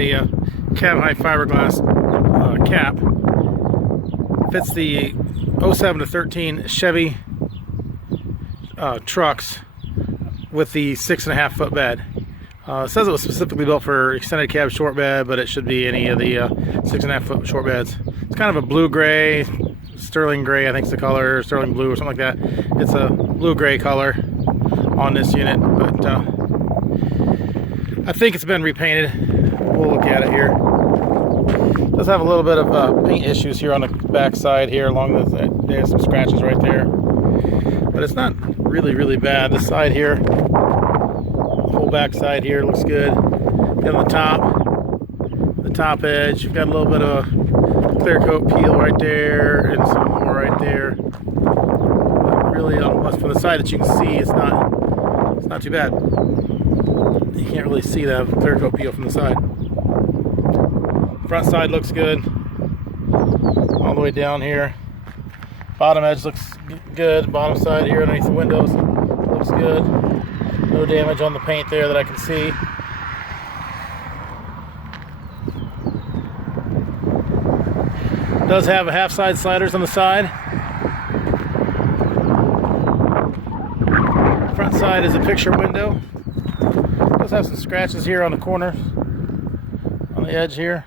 a cab high fiberglass cap. Fits the 07 to 13 Chevy trucks with the 6.5 foot bed. It says it was specifically built for extended cab short bed, but it should be any of the 6.5 foot short beds. It's kind of a blue gray, sterling gray, I think it's the color, sterling blue or something like that. It's a blue gray color on this unit, but I think it's been repainted. We'll look at it here. It does have a little bit of paint issues here on the back side here along the, there's some scratches right there, but it's not really bad. The side here, the whole back side here looks good. And the top edge, you've got a little bit of a clear coat peel right there and some more right there. But really, from the side that you can see, it's not too bad. You can't really see that clear coat peel from the side. Front side looks good all the way down here. Bottom edge looks good. Bottom side here underneath the windows looks good. No damage on the paint there that I can see. It does have a half side sliders on the side. Front side is a picture window. It does have some scratches here on the corner, on the edge here.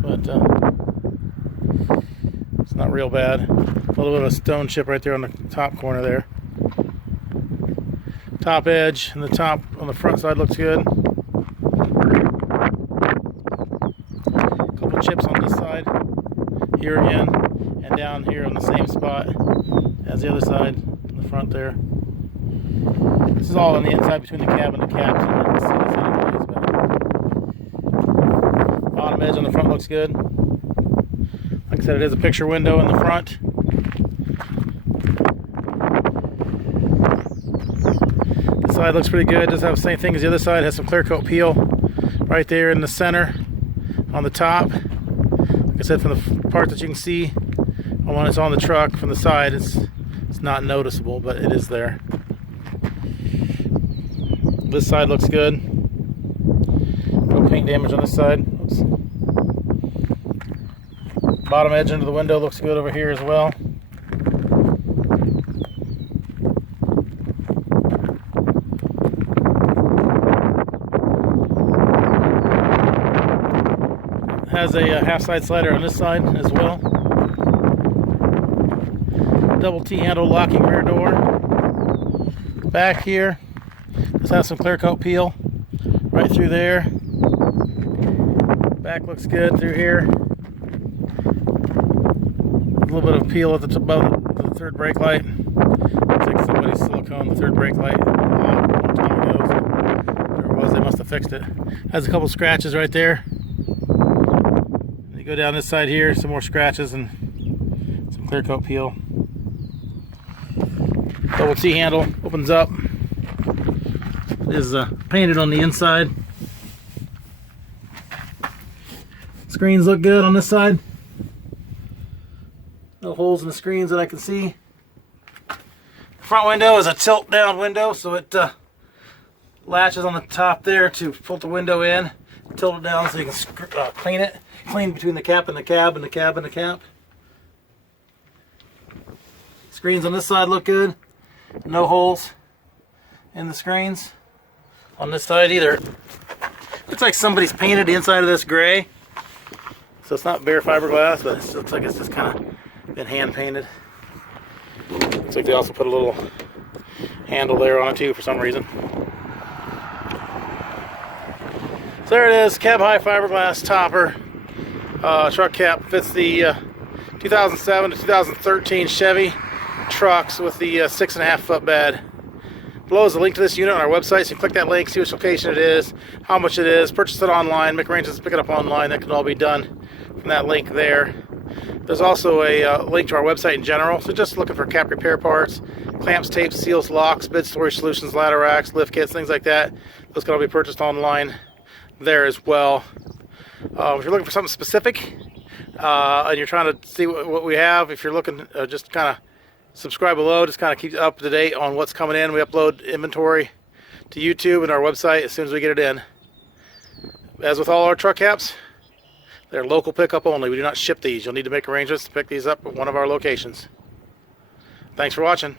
But it's not real bad. A little bit of a stone chip right there on the top corner there. Top edge and the top on the front side looks good. A couple chips on this side here again, and down here on the same spot as the other side in the front there. This is all on the inside between the cab and the cab, so you can see this anyways. But bottom edge on the front looks good. Like I said, it is a picture window in the front. This side looks pretty good. It does have the same thing as the other side. It has some clear coat peel right there in the center on the top. Like I said, from the part that you can see when it's on the truck from the side, it's not noticeable, but it is there. This side looks good. No paint damage on this side. Oops. Bottom edge into the window looks good over here as well. Has a half side slider on this side as well. Double T-handle locking rear door. Back here, this has some clear coat peel right through there. Back looks good through here. A little bit of peel at the above the third brake light. Looks like somebody's silicone the third brake light a long time ago. So whatever it was, they must have fixed it. Has a couple scratches right there. You go down this side here, some more scratches and some clear coat peel. Double T handle opens up. It is painted on the inside. Screens look good on this side. No holes in the screens that I can see. Front window is a tilt down window, so it latches on the top there to pull the window in. Tilt it down so you can clean it. Clean between the cap and the cab and the cab and the cap. Screens on this side look good. No holes in the screens on this side either. Looks like somebody's painted the inside of this gray. So it's not bare fiberglass, but it looks like it's just kind of been hand painted. Looks like they also put a little handle there on it too for some reason. So there it is, cab high fiberglass topper. Truck cap fits the 2007 to 2013 Chevy trucks with the 6.5 foot bed. Below is a link to this unit on our website, so you can click that link, see which location it is, how much it is, purchase it online, make arrangements to pick it up online. That can all be done from that link there. There's also a link to our website in general, so just looking for cap repair parts, clamps, tapes, seals, locks, bed storage solutions, ladder racks, lift kits, things like that. Those can all be purchased online there as well. If you're looking for something specific and you're trying to see what we have, if you're looking, just kind of subscribe below, just kind of keep up to date on what's coming in. We upload inventory to YouTube and our website as soon as we get it in. As with all our truck caps, they're local pickup only. We do not ship these. You'll need to make arrangements to pick these up at one of our locations. Thanks for watching.